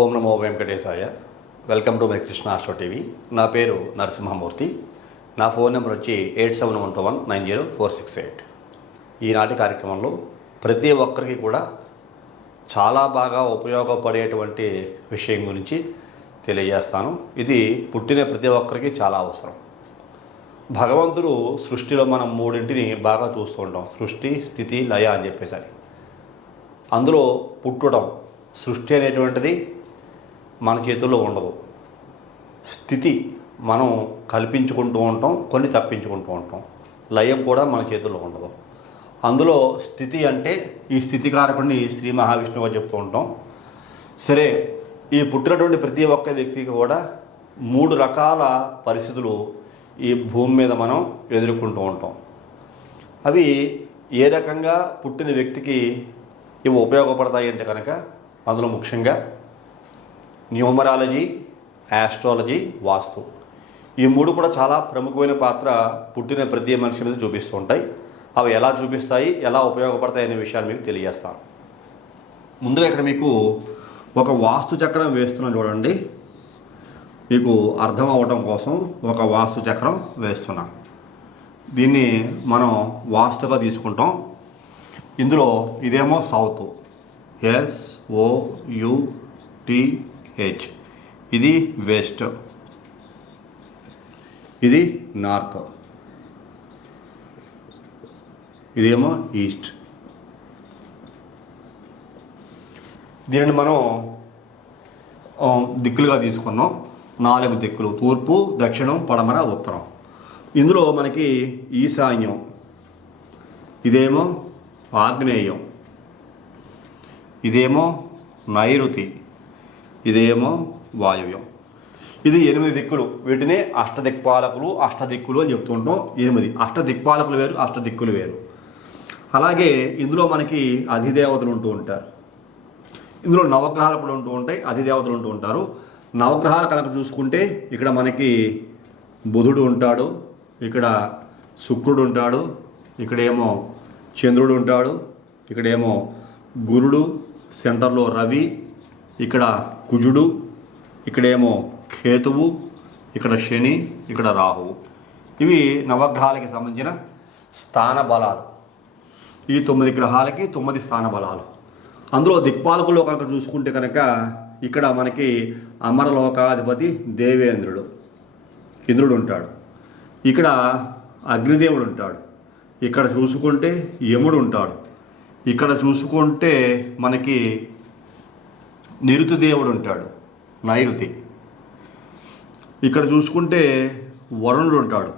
ఓం నమో వెంకటేశాయ. Welcome to my Krishna Astro TV. నా పేరు నరసింహమూర్తి. నా ఫోన్ నెంబర్ వచ్చి 8712190468. ఈనాటి కార్యక్రమంలో ప్రతి ఒక్కరికి కూడా చాలా బాగా ఉపయోగపడేటువంటి విషయం గురించి తెలియజేస్తాను. ఇది పుట్టిన ప్రతి ఒక్కరికి చాలా అవసరం. భగవంతుడు సృష్టిలో మనం మూడింటిని బాగా చూస్తూ ఉంటాం: సృష్టి, స్థితి, లయ అని చెప్పేసి. అందులో పుట్టడం, సృష్టి అనేటువంటిది మన చేతుల్లో ఉండదు. స్థితి మనం కల్పించుకుంటూ ఉంటాం, కొన్ని తప్పించుకుంటూ ఉంటాం. లయం కూడా మన చేతుల్లో ఉండదు. అందులో స్థితి అంటే ఈ స్థితికారకుడిని శ్రీ మహావిష్ణువుగా చెప్తూ ఉంటాం. సరే, ఈ పుట్టినటువంటి ప్రతి ఒక్క వ్యక్తికి కూడా 3 రకాల పరిస్థితులు ఈ భూమి మీద మనం ఎదుర్కొంటూ ఉంటాం. అవి ఏ రకంగా పుట్టిన వ్యక్తికి ఇవి ఉపయోగపడతాయి అంటే కనుక, అందులో ముఖ్యంగా న్యూమరాలజీ, ఆస్ట్రాలజీ, వాస్తు, ఈ 3 కూడా చాలా ప్రముఖమైన పాత్ర పుట్టిన ప్రతి మనిషి మీద చూపిస్తూ ఉంటాయి. అవి ఎలా చూపిస్తాయి, ఎలా ఉపయోగపడతాయి అనే విషయాన్ని మీకు తెలియజేస్తాను. ముందుగా ఇక్కడ మీకు ఒక వాస్తు చక్రం వేస్తున్నాను చూడండి. మీకు అర్థం అవ్వటం కోసం ఒక వాస్తు చక్రం వేస్తున్నాను. దీన్ని మనం వాస్తుగా తీసుకుంటాం. ఇందులో ఇదేమో సౌత్, SOUTH, ఇది వెస్ట్, ఇది నార్త్, ఇదేమో ఈస్ట్. దీనిని మనం దిక్కులుగా తీసుకున్నాం. 4 దిక్కులు: తూర్పు, దక్షిణం, పడమర, ఉత్తరం. ఇందులో మనకి ఈశాన్యం, ఇదేమో ఆగ్నేయం, ఇదేమో నైరుతి, ఇదేమో వాయువ్యం. ఇది 8 దిక్కులు. వీటిని అష్టదిక్పాలకులు, అష్టదిక్కులు అని చెప్తుంటాం. 8 అష్టదిక్పాలకులు వేరు, అష్టదిక్కులు వేరు. అలాగే ఇందులో మనకి అధిదేవతలు ఉంటూ ఉంటారు. ఇందులో నవగ్రహాలు కూడా ఉంటూ ఉంటాయి, అధిదేవతలు ఉంటూ ఉంటారు. నవగ్రహాలు కనుక చూసుకుంటే ఇక్కడ మనకి బుధుడు ఉంటాడు, ఇక్కడ శుక్రుడు ఉంటాడు, ఇక్కడేమో చంద్రుడు ఉంటాడు, ఇక్కడేమో గురుడు, సెంటర్లో రవి, ఇక్కడ కుజుడు, ఇక్కడేమో కేతువు, ఇక్కడ శని, ఇక్కడ రాహువు. ఇవి నవగ్రహాలకి సంబంధించిన స్థాన బలాలు. ఈ 9 గ్రహాలకి 9 స్థాన బలాలు. అందులో దిక్పాలకుల్లో కనుక చూసుకుంటే కనుక ఇక్కడ మనకి అమరలోకాధిపతి దేవేంద్రుడు, ఇంద్రుడు ఉంటాడు. ఇక్కడ అగ్నిదేవుడు ఉంటాడు. ఇక్కడ చూసుకుంటే యముడు ఉంటాడు. ఇక్కడ చూసుకుంటే మనకి నిరుతి దేవుడు ఉంటాడు, నైరుతి. ఇక్కడ చూసుకుంటే వరుణుడు ఉంటాడు.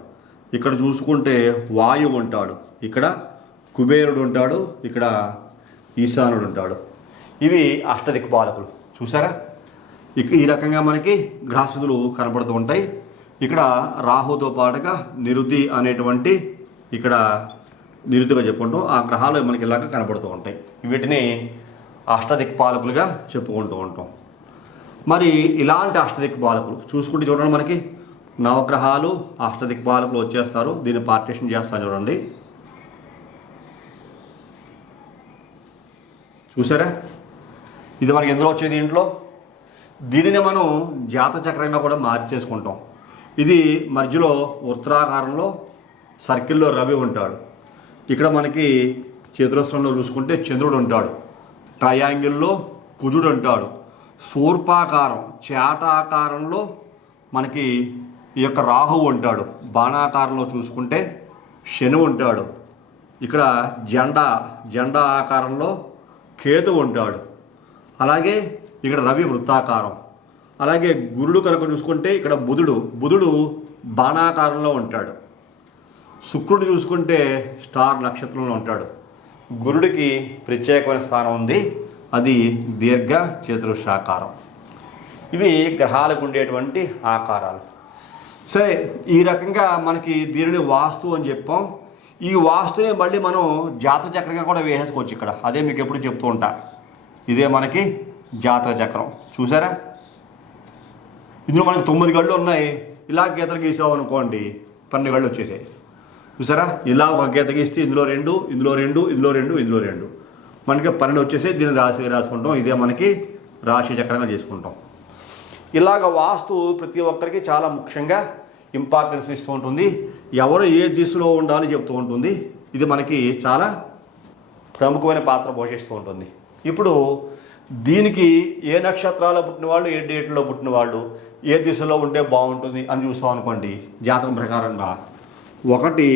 ఇక్కడ చూసుకుంటే వాయువు ఉంటాడు. ఇక్కడ కుబేరుడు ఉంటాడు. ఇక్కడ ఈశానుడు ఉంటాడు. ఇవి అష్టదిక్పాలకులు. చూసారా? ఈ రకంగా మనకి గ్రహస్థితులు కనపడుతూ ఉంటాయి. ఇక్కడ రాహుతో పాటుగా నిరుతి అనేటువంటి ఇక్కడ నిరుతిగా చెప్పుకుంటాం. ఆ గ్రహాలు మనకి ఇలాగ కనపడుతూ ఉంటాయి. వీటిని అష్టదిక్పాలకులుగా చెప్పుకుంటూ ఉంటాం. మరి ఇలాంటి అష్టదిక్పాలకులు చూసుకుంటే చూడండి, మనకి నవగ్రహాలు అష్టదిక్పాలకులు వచ్చేస్తారు. దీన్ని పార్టీషన్ చేస్తాను చూడండి. చూసారా? ఇది మనకి ఎందులో వచ్చేది ఇంట్లో. దీనిని మనం జాతచక్రంగా కూడా మార్చేసుకుంటాం. ఇది మధ్యలో ఉత్తరాకారంలో సర్కిల్లో రవి ఉంటాడు. ఇక్కడ మనకి చతురస్రంలో చూసుకుంటే చంద్రుడు ఉంటాడు. ట్రయాంగిల్లో కుజుడు ఉంటాడు. శూర్పాకారం చాటాకారంలో మనకి ఈ యొక్క రాహువు ఉంటాడు. బాణాకారంలో చూసుకుంటే శని ఉంటాడు. ఇక్కడ జెండా ఆకారంలో కేతు ఉంటాడు. అలాగే ఇక్కడ రవి వృత్తాకారం. అలాగే గురుడు కనుక చూసుకుంటే ఇక్కడ బుధుడు బాణాకారంలో ఉంటాడు. శుక్రుడు చూసుకుంటే స్టార్ నక్షత్రంలో ఉంటాడు. గురుడికి ప్రత్యేకమైన స్థానం ఉంది, అది దీర్ఘ చతురస్రాకారం. ఇవి గ్రహాలకు ఉండేటువంటి ఆకారాలు. సరే, ఈ రకంగా మనకి దీనిని వాస్తు అని చెప్పాం. ఈ వాస్తునే మళ్ళీ మనం జాతక చక్రంగా కూడా వేసేసుకోవచ్చు. ఇక్కడ అదే మీకు ఎప్పుడు చెప్తూ ఉంటా. ఇదే మనకి జాతక చక్రం. చూసారా? ఇందులో మనకి 9 గళ్ళు ఉన్నాయి. ఇలా గీతలు గీసావు అనుకోండి, 12 గళ్ళు వచ్చేసాయి. చూసారా? ఇలా ఒక గీత గీస్తే ఇందులో 2, ఇందులో 2, ఇందులో 2, ఇందులో 2, మనకి 12 వచ్చేసి దీన్ని రాసుకుంటాం. ఇదే మనకి రాశి చక్రంగా చేసుకుంటాం. ఇలాగ వాస్తు ప్రతి ఒక్కరికి చాలా ముఖ్యంగా ఇంపార్టెన్స్ ఇస్తూ ఉంటుంది. ఎవరు ఏ దిశలో ఉండాలి చెప్తూ ఉంటుంది. ఇది మనకి చాలా ప్రముఖమైన పాత్ర పోషిస్తూ ఉంటుంది. ఇప్పుడు దీనికి ఏ నక్షత్రాల్లో పుట్టిన వాళ్ళు, ఏ డేట్లో పుట్టిన వాళ్ళు, ఏ దిశలో ఉంటే బాగుంటుంది అని చూస్తాం అనుకోండి. జాతకం ప్రకారంగా 1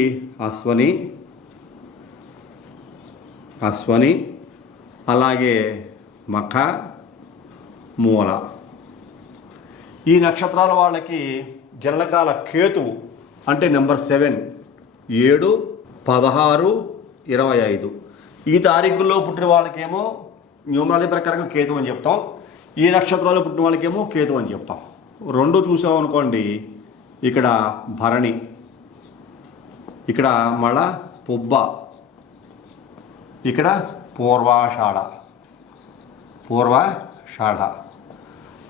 అశ్వని, అలాగే మఖ, మూల, ఈ నక్షత్రాల వాళ్ళకి జననకాల కేతువు అంటే నెంబర్ 7, 7, 16, 25 ఈ తారీఖుల్లో పుట్టిన వాళ్ళకేమో న్యూమరాలజీ ప్రకారంగా కేతు అని చెప్తాం. ఈ నక్షత్రాల్లో పుట్టిన వాళ్ళకేమో కేతు అని చెప్తాం. 2 చూసాం అనుకోండి, ఇక్కడ భరణి, ఇక్కడ మళ్ళా పుబ్బ, ఇక్కడ పూర్వాషాఢ.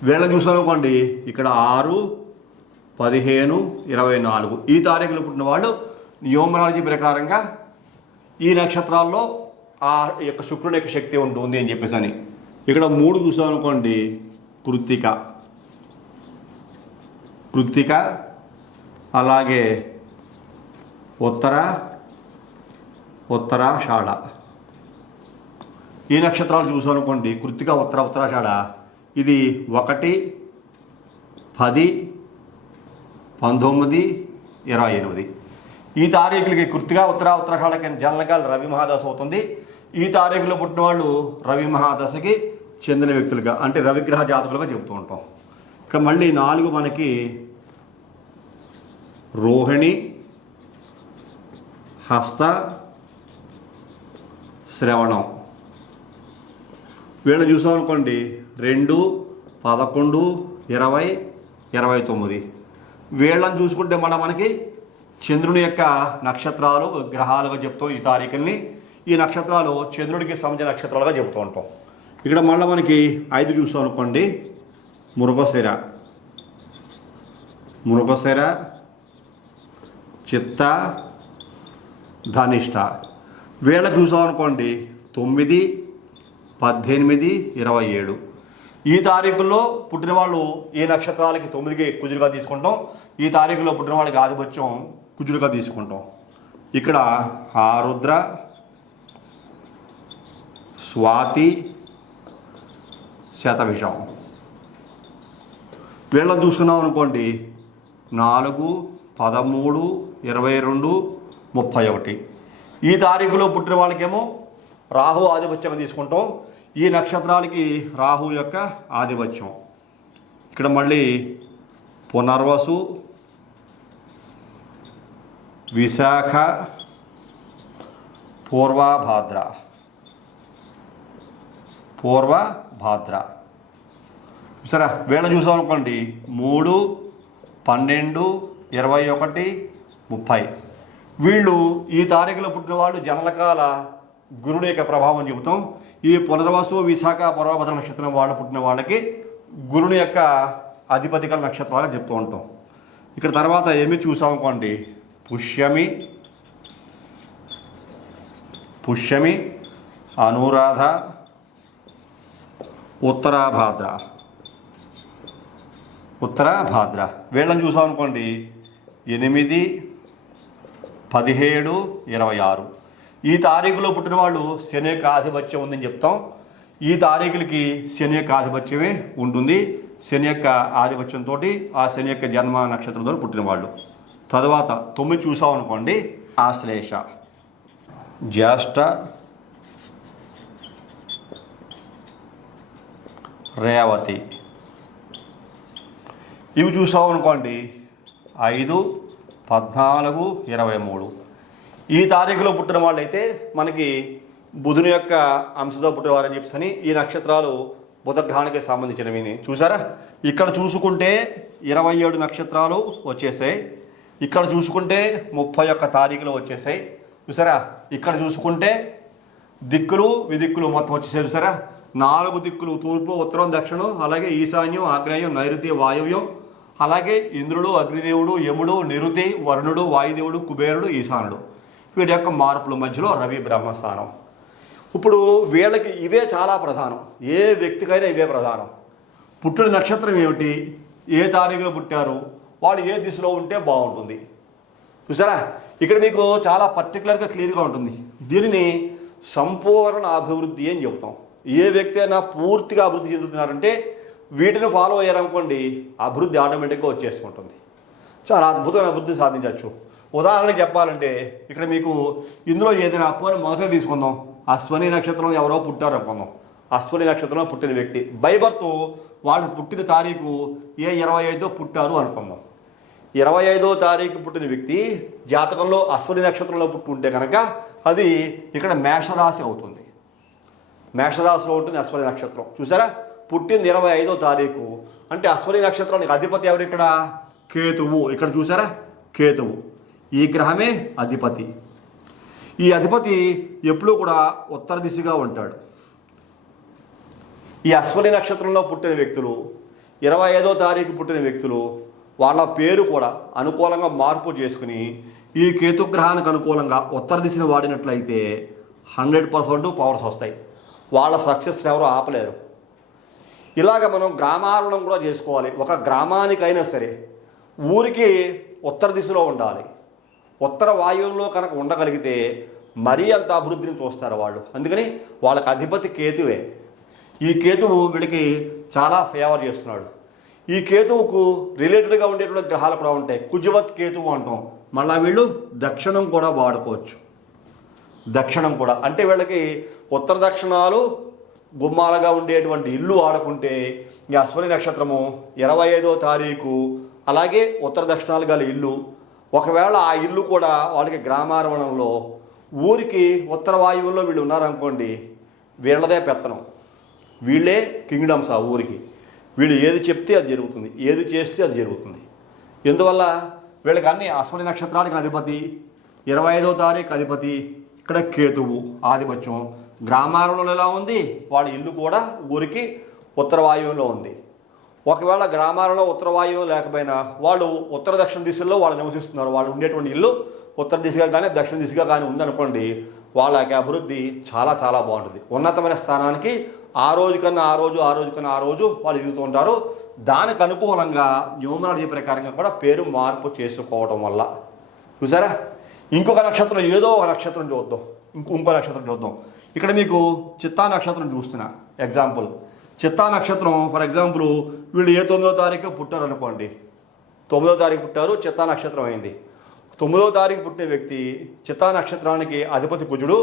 వీళ్ళని చూసాం అనుకోండి, ఇక్కడ 6, 15, 24 ఈ తారీఖులు పుట్టిన వాళ్ళు న్యూమరాలజీ ప్రకారంగా ఈ నక్షత్రాల్లో ఆ యొక్క శుక్రుడి యొక్క శక్తి ఉంటుంది అని చెప్పేసి అని. ఇక్కడ 3 చూసాం అనుకోండి, కృత్తిక, అలాగే ఉత్తరాషాఢ ఈ నక్షత్రాలు చూసాం అనుకోండి. కృత్తిక, ఉత్తరాషాఢ ఇది 1, 10, 19, 28 ఈ తారీఖులకి కృత్తిక, ఉత్తరాషాఢకి జననకాల రవి మహాదశ అవుతుంది. ఈ తారీఖులో పుట్టిన వాళ్ళు రవి మహాదశకి చెందిన వ్యక్తులుగా అంటే రవిగ్రహ జాతకులుగా చెబుతూ ఉంటాం. ఇక్కడ మళ్ళీ 4 మనకి రోహిణి, హస్త, శ్రవణం వీళ్ళు చూసాం అనుకోండి. 2, 11, 20, 29 వీళ్ళని చూసుకుంటే మనకి చంద్రుని యొక్క నక్షత్రాలు గ్రహాలుగా చెప్తాం. ఈ తారీఖుల్ని ఈ నక్షత్రాలు చంద్రుడికి సంబంధించిన నక్షత్రాలుగా చెప్తూ ఉంటాం. ఇక్కడ మళ్ళీ మనకి 5 చూసాం అనుకోండి, మృగశిర, చిత్త, ధనిష్ట వీళ్ళకి చూసాం అనుకోండి. 9, 18, 27 ఈ తారీఖుల్లో పుట్టిన వాళ్ళు ఈ నక్షత్రాలకి 9కి కుజులుగా తీసుకుంటాం. ఈ తారీఖులో పుట్టిన వాళ్ళకి ఆధిపత్యం కుజులుగా తీసుకుంటాం. ఇక్కడ ఆరుద్ర, స్వాతి, శతభిషం వీళ్ళని చూసుకున్నాం అనుకోండి. 4, 13, 22, 31 ఈ తారీఖులో పుట్టిన వాళ్ళకేమో రాహు ఆధిపత్యంగా తీసుకుంటాం. ఈ నక్షత్రాలకి రాహు యొక్క ఆధిపత్యం. ఇక్కడ మళ్ళీ పునర్వసు, విశాఖ, పూర్వభాద్ర సరే వీళ్ళ చూసాం అనుకోండి. 3, 12, 21, 30 వీళ్ళు ఈ తారీఖులో పుట్టిన వాళ్ళు జననకాల గురుడు యొక్క ప్రభావం చెబుతాం. ఈ పునర్వసు, విశాఖ, పూర్వభద్ర నక్షత్రం వాళ్ళు పుట్టిన వాళ్ళకి గురుని యొక్క అధిపతికల నక్షత్రాలు చెప్తూ ఉంటాం. ఇక్కడ తర్వాత ఏమి చూసాం అనుకోండి. పుష్యమి, అనురాధ, ఉత్తరాభాద్ర వీళ్ళని చూసాం అనుకోండి. 8, 17, 26 ఈ తారీఖులో పుట్టిన వాళ్ళు శని యొక్క ఆధిపత్యం ఉందని చెప్తాం. ఈ తారీఖులకి శని యొక్క ఆధిపత్యమే ఉంటుంది. శని యొక్క ఆధిపత్యంతో ఆ శని యొక్క జన్మ నక్షత్రంతో పుట్టిన వాళ్ళు. తర్వాత 9 చూసాం అనుకోండి. ఆశ్లేష, జ్యేష్ఠ, రేవతి ఇవి చూసాం అనుకోండి. 5, 14, 23 ఈ తారీఖులో పుట్టిన వాళ్ళైతే మనకి బుధుని యొక్క అంశతో పుట్టినవారని చెప్పని ఈ నక్షత్రాలు బుధగ్రహానికి సంబంధించినవి చూసారా. ఇక్కడ చూసుకుంటే 27 నక్షత్రాలు వచ్చేసాయి. ఇక్కడ చూసుకుంటే 31 తారీఖులు వచ్చేసాయి చూసారా. ఇక్కడ చూసుకుంటే దిక్కులు విదిక్కులు మొత్తం వచ్చేసాయి చూసారా. 4 దిక్కులు తూర్పు, ఉత్తరం, దక్షిణం, అలాగే ఈశాన్యం, ఆగ్నేయం, నైరుతి, వాయువ్యం, అలాగే ఇంద్రుడు, అగ్నిదేవుడు, యముడు, నిరుతి, వరుణుడు, వాయుదేవుడు, కుబేరుడు, ఈశానుడు వీటి యొక్క మార్పుల మధ్యలో రవి బ్రహ్మస్థానం. ఇప్పుడు వీళ్ళకి ఇవే చాలా ప్రధానం, ఏ వ్యక్తికైనా ఇవే ప్రధానం. పుట్టిన నక్షత్రం ఏమిటి, ఏ తారీఖులో పుట్టారు, వాళ్ళు ఏ దిశలో ఉంటే బాగుంటుంది. చూసారా, ఇక్కడ మీకు చాలా పర్టికులర్గా క్లియర్గా ఉంటుంది. దీనిని సంపూర్ణ అభివృద్ధి అని చెబుతాం. ఏ వ్యక్తి అయినా పూర్తిగా అభివృద్ధి చెందుతున్నారంటే వీటిని ఫాలో అయ్యారనుకోండి, అభివృద్ధి ఆటోమేటిక్గా వచ్చేసుకుంటుంది. చాలా అద్భుతమైన అభివృద్ధి సాధించవచ్చు. ఉదాహరణకి చెప్పాలంటే ఇక్కడ మీకు ఇందులో ఏదైనా పోనీ మొదట తీసుకుందాం. అశ్వని నక్షత్రంలో ఎవరో పుట్టారు అనుకుందాం. అశ్వని నక్షత్రంలో పుట్టిన వ్యక్తి బై బర్త్ వాళ్ళు పుట్టిన తారీఖు 25 పుట్టారు అనుకుందాం. 25వ తారీఖు పుట్టిన వ్యక్తి జాతకంలో అశ్వని నక్షత్రంలో పుట్టి ఉంటే కనుక అది ఇక్కడ మేషరాశి అవుతుంది. మేషరాశిలో ఉంటుంది అశ్వని నక్షత్రం. చూసారా, పుట్టింది 25వ తారీఖు అంటే అశ్వని నక్షత్రానికి అధిపతి ఎవరు? ఇక్కడ కేతువు. ఇక్కడ చూసారా, కేతువు ఈ గ్రహమే అధిపతి. ఈ అధిపతి ఎప్పుడూ కూడా ఉత్తర దిశగా ఉంటాడు. ఈ అశ్వని నక్షత్రంలో పుట్టిన వ్యక్తులు, 25వ తారీఖు పుట్టిన వ్యక్తులు వాళ్ళ పేరు కూడా అనుకూలంగా మార్పు చేసుకుని ఈ కేతుగ్రహానికి అనుకూలంగా ఉత్తర దిశను వాడినట్లయితే 100% పవర్స్ వస్తాయి. వాళ్ళ సక్సెస్ని ఎవరు ఆపలేరు. ఇలాగ మనం గ్రామారణం కూడా చేసుకోవాలి. ఒక గ్రామానికైనా సరే ఊరికి ఉత్తర దిశలో ఉండాలి. ఉత్తర వాయువులో కనుక ఉండగలిగితే మరీ అంత అభివృద్ధిని చూస్తారు వాళ్ళు. అందుకని వాళ్ళకి అధిపతి కేతువే. ఈ కేతువు వీళ్ళకి చాలా ఫేవర్ చేస్తున్నాడు. ఈ కేతువుకు రిలేటెడ్గా ఉండేటువంటి గ్రహాలు కూడా ఉంటాయి. కుజవత్ కేతువు అంటాం. మళ్ళీ వీళ్ళు దక్షిణం కూడా వాడుకోవచ్చు. దక్షిణం కూడా అంటే వీళ్ళకి ఉత్తర దక్షిణాలు గుమ్మాలుగా ఉండేటువంటి ఇల్లు వాడుకుంటే ఈ అశ్వని నక్షత్రము 25వ తారీఖు అలాగే ఉత్తర దక్షిణాలు గల ఇల్లు. ఒకవేళ ఆ ఇల్లు కూడా వాళ్ళకి గ్రామారవణంలో ఊరికి ఉత్తర వాయువుల్లో వీళ్ళు ఉన్నారనుకోండి, వీళ్ళదే పెత్తనం, వీళ్ళే కింగ్డమ్స్ ఆ ఊరికి. వీళ్ళు ఏది చెప్తే అది జరుగుతుంది, ఏది చేస్తే అది జరుగుతుంది. ఎందువల్ల వీళ్ళకి అన్ని అశ్వని నక్షత్రానికి అధిపతి 25వ తారీఖు అధిపతి ఇక్కడ కేతువు ఆధిపత్యం. గ్రామాలలో ఎలా ఉంది, వాళ్ళ ఇల్లు కూడా ఊరికి ఉత్తర వాయువులో ఉంది. ఒకవేళ గ్రామాలలో ఉత్తర వాయువు లేకపోయినా వాళ్ళు ఉత్తర దక్షిణ దిశల్లో వాళ్ళు నివసిస్తున్నారు. వాళ్ళు ఉండేటువంటి ఇల్లు ఉత్తర దిశగా కానీ దక్షిణ దిశగా కానీ ఉందనుకోండి, వాళ్ళకి అభివృద్ధి చాలా చాలా బాగుంటుంది. ఉన్నతమైన స్థానానికి ఆ రోజు కన్నా ఆ రోజు వాళ్ళు ఎదుగుతూ ఉంటారు. దానికి అనుకూలంగా న్యూమరాలజీ ప్రకారంగా కూడా పేరు మార్పు చేసుకోవడం వల్ల. చూసారా, ఇంకొక నక్షత్రం ఏదో ఒక నక్షత్రం చూద్దాం. ఇంకో నక్షత్రం చూద్దాం. ఇక్కడ మీకు చిత్తా నక్షత్రం చూస్తున్నా. ఎగ్జాంపుల్ చిత్తా నక్షత్రం ఫర్ ఎగ్జాంపుల్ వీళ్ళు ఏ 9వ తారీఖు పుట్టారు అనుకోండి. 9వ తారీఖు పుట్టారు, చిత్తా నక్షత్రం అయింది. 9వ తారీఖు పుట్టిన వ్యక్తి చిత్తా నక్షత్రానికి అధిపతి కుజుడు,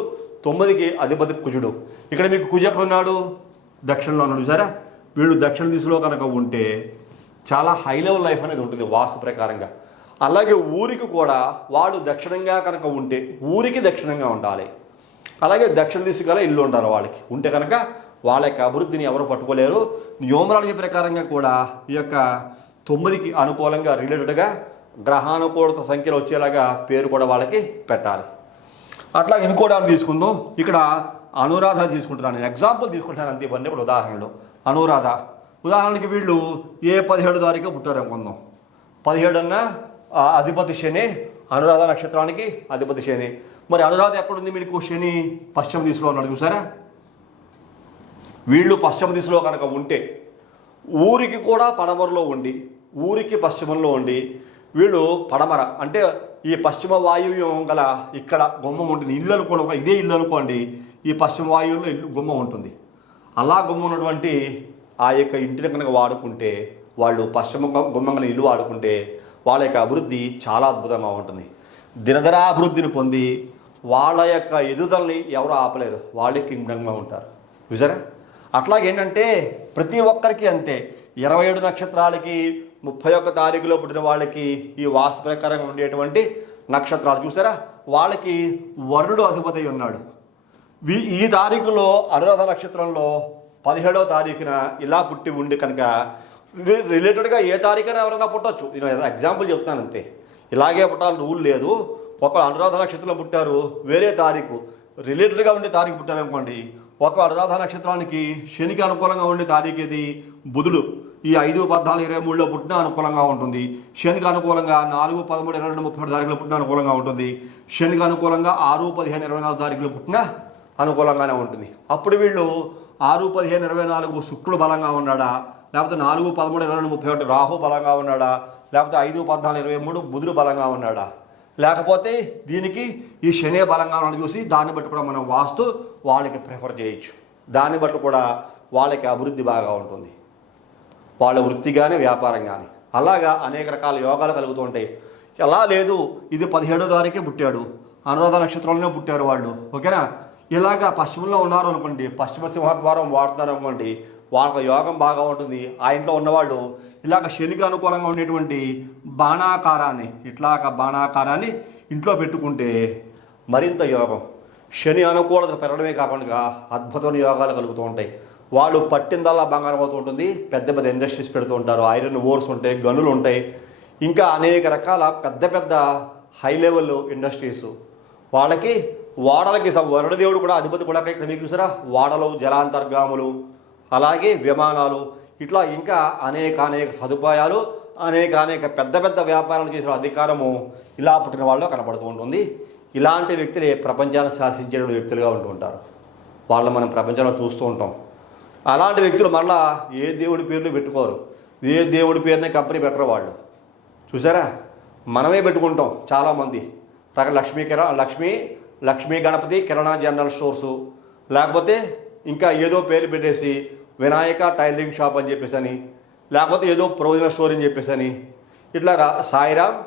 9కి అధిపతి కుజుడు. ఇక్కడ మీకు కుజు ఎక్కడ ఉన్నాడు? దక్షిణంలో ఉన్నాడు. సరే, వీళ్ళు దక్షిణ దిశలో కనుక ఉంటే చాలా హై లెవెల్ లైఫ్ అనేది ఉంటుంది వాస్తు ప్రకారంగా. అలాగే ఊరికి కూడా వాడు దక్షిణంగా కనుక ఉంటే ఊరికి దక్షిణంగా ఉండాలి. అలాగే దక్షిణ దిశ గల ఇల్లు ఉండాలి వాళ్ళకి. ఉంటే కనుక వాళ్ళ యొక్క అభివృద్ధిని ఎవరు పట్టుకోలేరు. న్యూమరాలజీ ప్రకారంగా కూడా ఈ యొక్క 9కి అనుకూలంగా రిలేటెడ్గా గ్రహానుకూలత సంఖ్యలు వచ్చేలాగా పేరు కూడా వాళ్ళకి పెట్టాలి. అట్లా ఇంకోటి తీసుకుందాం. ఇక్కడ అనురాధ తీసుకుంటున్నాను, నేను ఎగ్జాంపుల్ తీసుకుంటాను అంతే. ఇవన్నీ ఇప్పుడు ఉదాహరణలు. అనురాధ ఉదాహరణకి వీళ్ళు ఏ 17 తారీఖు పుట్టారు అనుకుందాం. 17 అన్న అధిపతి శని, అనురాధ నక్షత్రానికి అధిపతి శని. మరి అనురాధ ఎక్కడుంది మీకు? శని పశ్చిమ దిశలో ఉన్నాడు. చూసారా, వీళ్ళు పశ్చిమ దిశలో కనుక ఉంటే ఊరికి కూడా పడమరలో ఉండి ఊరికి పశ్చిమంలో ఉండి వీళ్ళు పడమర అంటే ఈ పశ్చిమ వాయువ్యం గల ఇక్కడ గుమ్మం ఉంటుంది. ఇల్లు అనుకోండి, ఇదే ఇల్లు అనుకోండి, ఈ పశ్చిమ వాయువులో ఇల్లు గుమ్మం ఉంటుంది. అలా గుమ్మం ఉన్నటువంటి ఆ యొక్క ఇంటిని కనుక వాడుకుంటే వాళ్ళు పశ్చిమ గుమ్మం గల ఇల్లు వాడుకుంటే వాళ్ళ యొక్క అభివృద్ధి చాలా అద్భుతంగా ఉంటుంది. దినదరాభివృద్ధిని పొంది వాళ్ళ యొక్క ఎదుగుదలని ఎవరు ఆపలేరు. వాళ్ళే కింగ్డమ్గా ఉంటారు. చూసారా, అట్లాగేంటంటే ప్రతి ఒక్కరికి అంతే. 27 నక్షత్రాలకి 31 తారీఖులో పుట్టిన వాళ్ళకి ఈ వాస్తు ప్రకారంగా ఉండేటువంటి నక్షత్రాలు చూసారా, వాళ్ళకి వరుణుడు అధిపతి ఉన్నాడు. ఈ తారీఖులో అనురాధ నక్షత్రంలో 17వ తారీఖున ఇలా పుట్టి ఉండి కనుక రిలేటెడ్గా ఏ తారీఖున ఎవరైనా పుట్టచ్చు. నేను ఎగ్జాంపుల్ చెప్తాను అంతే. ఇలాగే పుట్టాలని రూల్ లేదు. ఒక అనురాధ నక్షత్రంలో పుట్టారు, వేరే తారీఖు రిలేటెడ్గా ఉండే తారీఖు పుట్టారు అనుకోండి. ఒక అనురాధ నక్షత్రానికి శనికి అనుకూలంగా ఉండే తారీఖు ఏది? బుధుడు. ఈ 5, 14, 23లో పుట్టిన అనుకూలంగా ఉంటుంది. శనికి అనుకూలంగా 4, 13, 22, 37 తారీఖులో పుట్టిన అనుకూలంగా ఉంటుంది. శనికి అనుకూలంగా 6, 15, 24 తారీఖులో పుట్టిన అనుకూలంగానే ఉంటుంది. అప్పుడు వీళ్ళు 6, 15, 24 శుక్రుడు బలంగా ఉన్నాడా, లేకపోతే 4, 13, 22, 31 రాహు బలంగా ఉన్నాడా, లేకపోతే 5, 14, 23 బుధుడు బలంగా ఉన్నాడా, లేకపోతే దీనికి ఈ శని బలంగా ఉన్నాడు చూసి దాన్ని బట్టి కూడా మనం వాస్తు వాళ్ళకి ప్రిఫర్ చేయొచ్చు. దాన్ని బట్టి కూడా వాళ్ళకి అభివృద్ధి బాగా ఉంటుంది, వాళ్ళ వృత్తి కానీ వ్యాపారం కానీ. అలాగా అనేక రకాల యోగాలు కలుగుతూ ఉంటాయి. ఎలా లేదు, ఇది 17వ తారీఖే పుట్టాడు, అనురాధ నక్షత్రంలోనే పుట్టారు వాళ్ళు, ఓకేనా. ఇలాగా పశ్చిమంలో ఉన్నారు అనుకోండి, పశ్చిమ సింహద్వారం వాడుతున్నారు అనుకోండి, వాళ్ళకి యోగం బాగా ఉంటుంది. ఆ ఇంట్లో ఉన్నవాళ్ళు ఇలాగ శనికి అనుకూలంగా ఉండేటువంటి బాణాకారాన్ని, ఇట్లాగ బాణాకారాన్ని ఇంట్లో పెట్టుకుంటే మరింత యోగం. శని అనుకూలత పెరగడమే కాకుండా అద్భుతమైన యోగాలు కలుగుతూ ఉంటాయి. వాళ్ళు పట్టిందల్లా బంగారం అవుతూ ఉంటుంది. పెద్ద పెద్ద ఇండస్ట్రీస్ పెడుతూ ఉంటారు, ఐరన్ ఓర్స్ ఉంటాయి, గనులు ఉంటాయి, ఇంకా అనేక రకాల పెద్ద పెద్ద హై లెవెల్ ఇండస్ట్రీస్. వాళ్ళకి వాడలకి వరుణదేవుడు కూడా అధిపతి కూడా ఇక్కడ మీకు చూసారా, వాడలు, జలాంతర్గాములు, అలాగే విమానాలు, ఇట్లా ఇంకా అనేక సదుపాయాలు, అనేక పెద్ద పెద్ద వ్యాపారాలు చేసిన అధికారము ఇలా పుట్టిన వాళ్ళు కనపడుతూ ఉంటుంది. ఇలాంటి వ్యక్తులే ప్రపంచాన్ని శాసించే వ్యక్తులుగా ఉంటూ ఉంటారు. వాళ్ళు మనం ప్రపంచంలో చూస్తూ ఉంటాం. అలాంటి వ్యక్తులు మళ్ళా ఏ దేవుడి పేర్లు పెట్టుకోరు, ఏ దేవుడి పేరునే కంపెనీ పెట్టరు వాళ్ళు. చూసారా, మనమే పెట్టుకుంటాం చాలామంది. లక్ష్మీ గణపతి కిరాణా జనరల్ స్టోర్సు, లేకపోతే ఇంకా ఏదో పేరు పెట్టేసి వినాయక టైలరింగ్ షాప్ అని చెప్పేసి అని, లేకపోతే ఏదో ప్రొవిజనల్ స్టోర్ అని చెప్పేసి అని, ఇట్లాగా సాయిరామ్,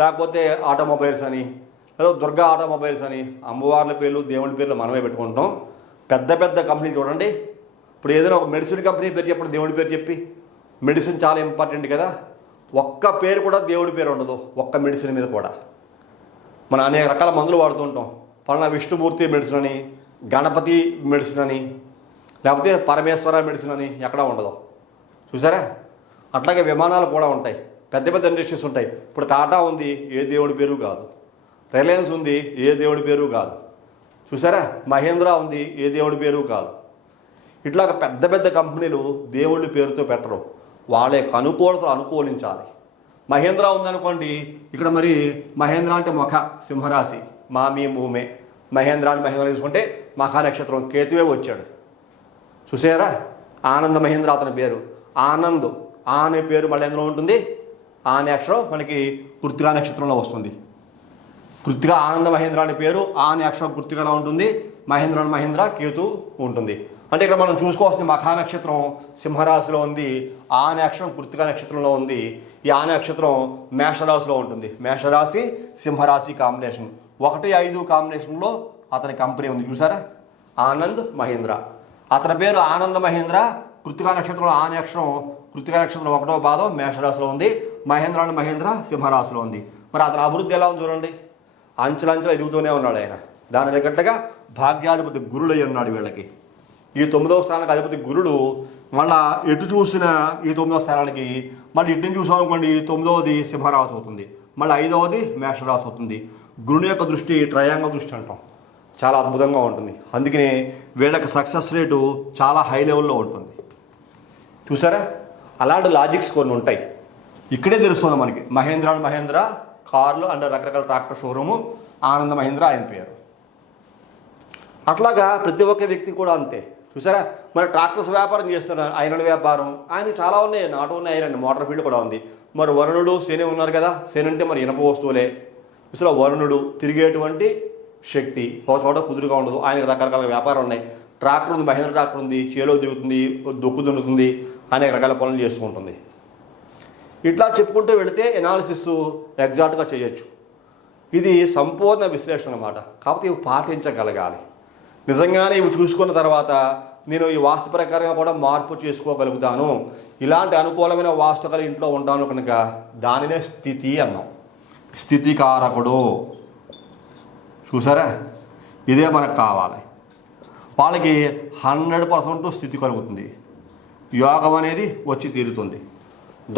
లేకపోతే ఆటోమొబైల్స్ అని, ఏదో దుర్గా ఆటోమొబైల్స్ అని అమ్మవార్ల పేర్లు దేవుడి పేర్లు మనమే పెట్టుకుంటాం. పెద్ద పెద్ద కంపెనీలు చూడండి, ఇప్పుడు ఏదైనా ఒక మెడిసిన్ కంపెనీ పేరు చెప్పండి, దేవుడి పేరు చెప్పి. మెడిసిన్ చాలా ఇంపార్టెంట్ కదా, ఒక్క పేరు కూడా దేవుడి పేరు ఉండదు ఒక్క మెడిసిన్ మీద కూడా. మనం అనేక రకాల మందులు వాడుతుంటాం, పలానా విష్ణుమూర్తి మెడిసిన్ అని, గణపతి మెడిసిన్ అని, లేకపోతే పరమేశ్వర మెడిసిన్ అని ఎక్కడా ఉండదు. చూసారా, అట్లాగే విమానాలు కూడా ఉంటాయి, పెద్ద పెద్ద ఇండస్ట్రీస్ ఉంటాయి. ఇప్పుడు టాటా ఉంది, ఏ దేవుడి పేరు కాదు. రిలయన్స్ ఉంది, ఏ దేవుడి పేరు కాదు. చూసారా, మహేంద్ర ఉంది, ఏ దేవుడి పేరు కాదు. ఇట్లాగ పెద్ద పెద్ద కంపెనీలు దేవుళ్ళ పేరుతో పెట్టరు, వాళ్ళ యొక్క అనుకూలతలు అనుకూలించాలి. మహేంద్ర ఉందనుకోండి, ఇక్కడ మరి మహేంద్ర అంటే ముఖ సింహరాశి, మామీ భూమే. మహేంద్ర తీసుకుంటే మఖా నక్షత్రం, కేతువే వచ్చాడు. చూసారా, ఆనంద్ మహేంద్ర అతని పేరు. ఆనంద్ ఆ అనే పేరు మళ్ళీ ఎందులో ఉంటుంది, ఆ అనే అక్షరం మనకి కృత్తికా నక్షత్రంలో వస్తుంది. కృత్తిక ఆనంద మహేంద్ర అనే పేరు, ఆ అనే అక్షరం కృత్తికలో ఉంటుంది, మహేంద్ర కేతు ఉంటుంది. అంటే ఇక్కడ మనం చూసుకోవాల్సిన మఖా నక్షత్రం సింహరాశిలో ఉంది, ఆ అనే అక్షరం కృత్తికా నక్షత్రంలో ఉంది, ఈ ఆ నక్షత్రం మేషరాశిలో ఉంటుంది. మేషరాశి సింహరాశి కాంబినేషన్ 1, 5 కాంబినేషన్లో అతని కంపెనీ ఉంది. చూసారా, ఆనంద్ మహేంద్ర. అతని పేరు ఆనంద మహేంద్ర, కృత్తికా నక్షత్రంలో ఆ అనే అక్షరం కృత్తికా నక్షత్రం 1వ పాదం మేషరాశిలో ఉంది, మహేంద్ర సింహరాశిలో ఉంది. మరి అతని అభివృద్ధి ఎలా ఉంది చూడండి, అంచెలంచెలు ఎదుగుతూనే ఉన్నాడు ఆయన. దాని తగ్గట్టుగా భాగ్యాధిపతి గురుడు అయి ఉన్నాడు వీళ్ళకి. ఈ 9వ స్థానానికి అధిపతి గురుడు మళ్ళా ఎటు చూసినా ఈ 9వ స్థానానికి, మళ్ళీ ఇటు చూసాం అనుకోండి 9వది సింహరాశి అవుతుంది, మళ్ళీ 5వది మేషరాశి అవుతుంది. గురుని యొక్క దృష్టి ట్రయాంగిల్ దృష్టి అంటాం, చాలా అద్భుతంగా ఉంటుంది. అందుకనే వీళ్ళకి సక్సెస్ రేటు చాలా హై లెవెల్లో ఉంటుంది. చూసారా, అలాంటి లాజిక్స్ కొన్ని ఉంటాయి. ఇక్కడే తెలుస్తుంది మనకి. మహేంద్ర కార్లు అండ్ రకరకాల ట్రాక్టర్ షోరూము, ఆనంద మహేంద్ర ఆయన పేరు. అట్లాగా ప్రతి ఒక్క వ్యక్తి కూడా అంతే. చూసారా, మరి ట్రాక్టర్స్ వ్యాపారం చేస్తున్నారు, ఐరన్ వ్యాపారం, ఆయన చాలా ఉన్నాయి, not only iron, motor field కూడా ఉంది. మరి వరుణుడు శని ఉన్నారు కదా, శని అంటే మరి ఇనప వస్తువులే. అసలు వరుణుడు తిరిగేటువంటి శక్తి, ఒక చోట కుదురుగా ఉండదు, ఆయనకు రకరకాల వ్యాపారం ఉన్నాయి. ట్రాక్టర్ ఉంది, మహేంద్ర ట్రాక్టర్ ఉంది, చేలో దిగుతుంది, దొక్కు దున్నుతుంది, అనేక రకాల పనులు చేసుకుంటుంది. ఇట్లా చెప్పుకుంటూ వెళితే ఎనాలిసిస్ ఎగ్జాక్ట్గా చేయొచ్చు. ఇది సంపూర్ణ విశ్లేషణ అన్నమాట. కాకపోతే ఇవి పాటించగలగాలి. నిజంగానే ఇవి చూసుకున్న తర్వాత నేను ఈ వాస్తు ప్రకారంగా కూడా మార్పు చేసుకోగలుగుతాను, ఇలాంటి అనుకూలమైన వాస్తుకల ఇంట్లో ఉంటాను కనుక దానినే స్థితి అన్నాం. స్థితికారకుడు. చూసారా, ఇదే మనకు కావాలి. వాళ్ళకి 100% స్థితి కలుగుతుంది, యోగం అనేది వచ్చి తీరుతుంది,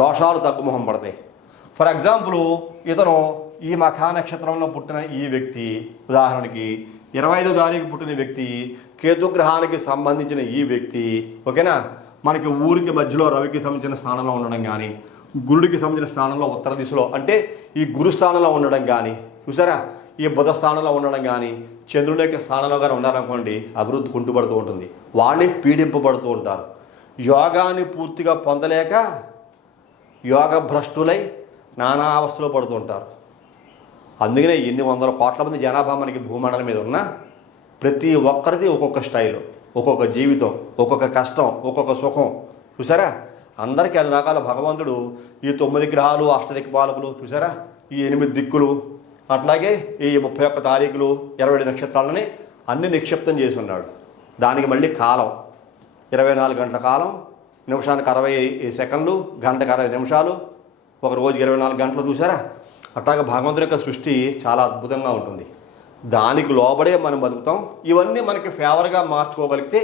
దోషాలు తగ్గుముఖం పడతాయి. ఫర్ ఎగ్జాంపుల్, ఇతను ఈ మఖా నక్షత్రంలో పుట్టిన ఈ వ్యక్తి, ఉదాహరణకి 25వ తారీఖు పుట్టిన వ్యక్తి, కేతుగ్రహానికి సంబంధించిన ఈ వ్యక్తి, ఓకేనా, మనకి ఊరికి మధ్యలో రవికి సంబంధించిన స్థానంలో ఉండడం కానీ, గురుడికి సంబంధించిన స్థానంలో ఉత్తర దిశలో అంటే ఈ గురు స్థానంలో ఉండడం కానీ, చూసారా, ఈ బుధ స్థానంలో ఉండడం కానీ చంద్రుని యొక్క స్థానంలో కానీ ఉండాలనుకోండి అభివృద్ధి కుంటుపడుతూ ఉంటుంది. వాళ్ళే పీడింపబడుతూ ఉంటారు. యోగాన్ని పూర్తిగా పొందలేక యోగ భ్రష్టులై నానా అవస్థలో పడుతూ ఉంటారు. అందుకనే ఎన్ని వందల కోట్ల మంది జనాభా మనకి భూమండలం మీద ఉన్నా ప్రతి ఒక్కరిది ఒక్కొక్క స్టైలు, ఒక్కొక్క జీవితం, ఒక్కొక్క కష్టం, ఒక్కొక్క సుఖం. చూసారా, అందరికీ అన్ని రకాల భగవంతుడు ఈ 9 గ్రహాలు, అష్టదిక్పాలకులు చూసారా, ఈ 8 దిక్కులు, అట్లాగే ఈ 31 తారీఖులు, 27 నక్షత్రాలని అన్ని నిక్షిప్తం చేసి ఉన్నాడు. దానికి మళ్ళీ కాలం 24 గంటల కాలం, నిమిషానికి 60 సెకండ్లు, గంటకు 60 నిమిషాలు, ఒక రోజుకి 24 గంటలు. చూసారా, అట్లాగే భగవంతుడి యొక్క సృష్టి చాలా అద్భుతంగా ఉంటుంది. దానికి లోబడే మనం బతుకుతాం. ఇవన్నీ మనకి ఫేవర్గా మార్చుకోగలిగితే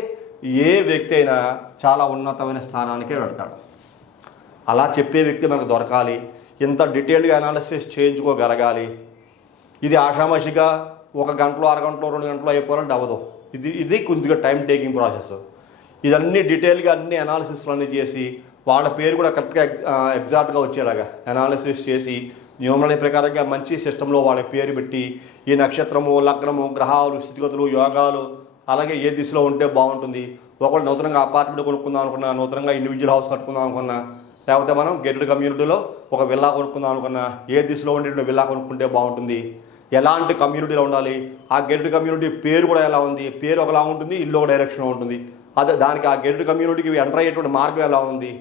ఏ వ్యక్తి అయినా చాలా ఉన్నతమైన స్థానానికే వెళ్తాడు. అలా చెప్పే వ్యక్తి మనకు దొరకాలి. ఇంత డీటెయిల్డ్గా అనాలిసిస్ చేయించుకోగలగాలి. ఇది ఆషామాషిగా 1 గంటలో, అరగంటలో, 2 గంటలో అయిపోవాలంటే అవ్వదు. ఇది కొద్దిగా టైం టేకింగ్ ప్రాసెస్. ఇదన్నీ డీటెయిల్గా అన్ని అనాలిసిస్లు అన్నీ చేసి వాళ్ళ పేరు కూడా కరెక్ట్గా ఎగ్జాక్ట్గా వచ్చేలాగా అనాలిసిస్ చేసి న్యూమరాలజీ ప్రకారంగా మంచి సిస్టంలో వాళ్ళ పేరు పెట్టి ఈ నక్షత్రము, లగ్నము, గ్రహాలు, స్థితిగతులు, యోగాలు, అలాగే ఏ దిశలో ఉంటే బాగుంటుంది. ఒకళ్ళు నూతనంగా అపార్ట్మెంట్ కొనుక్కుందాం అనుకున్నా, నూతనంగా ఇండివిజువల్ హౌస్ కట్టుకుందాం అనుకున్నా, లేకపోతే మనం గేటెడ్ కమ్యూనిటీలో ఒక విల్లా కొనుక్కుందాం అనుకున్నా, ఏ దిశలో ఉండేటువంటి విల్లా కొనుక్కుంటే బాగుంటుంది, ఎలాంటి కమ్యూనిటీలో ఉండాలి, ఆ గేటెడ్ కమ్యూనిటీ పేరు కూడా ఎలా ఉంది, పేరు ఒకలా ఉంటుంది, ఇల్లు ఒక డైరెక్షన్లో ఉంటుంది, అదే దానికి ఆ గేటెడ్ కమ్యూనిటీకి ఎంటర్ అయ్యేటువంటి మార్గం ఎలా ఉంది.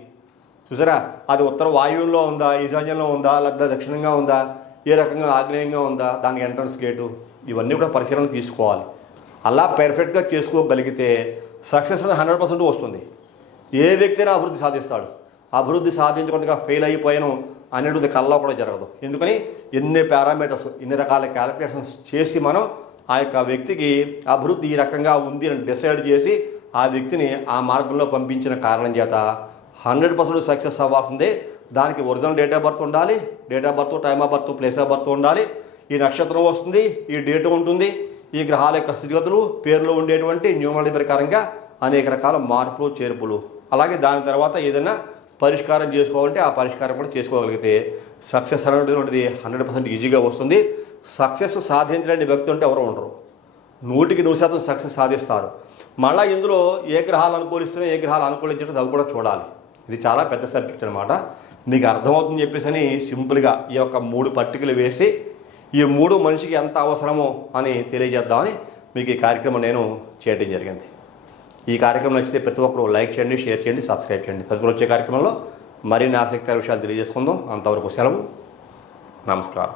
చూసారా, అది ఉత్తర వాయువులో ఉందా, ఈశాన్యంలో ఉందా, లేదా దక్షిణంగా ఉందా, ఏ రకంగా ఆగ్నేయంగా ఉందా, దానికి ఎంట్రన్స్ గేటు, ఇవన్నీ కూడా పరిశీలన తీసుకోవాలి. అలా పర్ఫెక్ట్గా చేసుకోగలిగితే సక్సెస్ అనేది 100% వస్తుంది. ఏ వ్యక్తి అయినా అభివృద్ధి సాధిస్తాడు. అభివృద్ధి సాధించకుండా ఫెయిల్ అయిపోయాను అనేటువంటి కల్లా కూడా జరగదు. ఎందుకని ఎన్ని పారామీటర్స్, ఎన్ని రకాల క్యాలిక్యులేషన్స్ చేసి మనం ఆ యొక్క వ్యక్తికి అభివృద్ధి ఈ రకంగా ఉంది అని డిసైడ్ చేసి ఆ వ్యక్తిని ఆ మార్గంలో పంపించిన కారణం చేత 100% సక్సెస్ అవ్వాల్సిందే. దానికి ఒరిజినల్ డేట్ ఆఫ్ బర్త్ ఉండాలి, date of birth, time of birth, place of birth ఉండాలి, ఈ నక్షత్రం వస్తుంది, ఈ డేట్ ఉంటుంది, ఈ గ్రహాల యొక్క స్థితిగతులు, పేర్లు ఉండేటువంటి న్యూమరాలజీ ప్రకారంగా అనేక రకాల మార్పులు, చేర్పులు. అలాగే దాని తర్వాత ఏదైనా పరిష్కారం చేసుకోవాలంటే ఆ పరిష్కారం కూడా చేసుకోగలిగితే సక్సెస్ అనేటువంటిది 100% ఈజీగా వస్తుంది. సక్సెస్ సాధించలేని వ్యక్తి అంటే ఎవరు ఉండరు. 100% సక్సెస్ సాధిస్తారు. మళ్ళీ ఇందులో ఏ గ్రహాలు అనుకూలిస్తున్నాయో, ఏ గ్రహాలు అనుకూలించడం అవి కూడా చూడాలి. ఇది చాలా పెద్ద సబ్జెక్ట్ అనమాట. మీకు అర్థమవుతుందని చెప్పేసి అని సింపుల్గా ఈ యొక్క 3 పట్టికలు వేసి ఈ 3 మనిషికి ఎంత అవసరమో అని తెలియజేద్దామని మీకు ఈ కార్యక్రమం నేను చేయడం జరిగింది. ఈ కార్యక్రమం నచ్చితే ప్రతి ఒక్కరు లైక్ చేయండి, షేర్ చేయండి, సబ్స్క్రైబ్ చేయండి. తదుపరి వచ్చే కార్యక్రమంలో మరిన్ని ఆసక్తికర విషయాలు తెలియజేసుకుందాం. అంతవరకు సెలవు. నమస్కారం.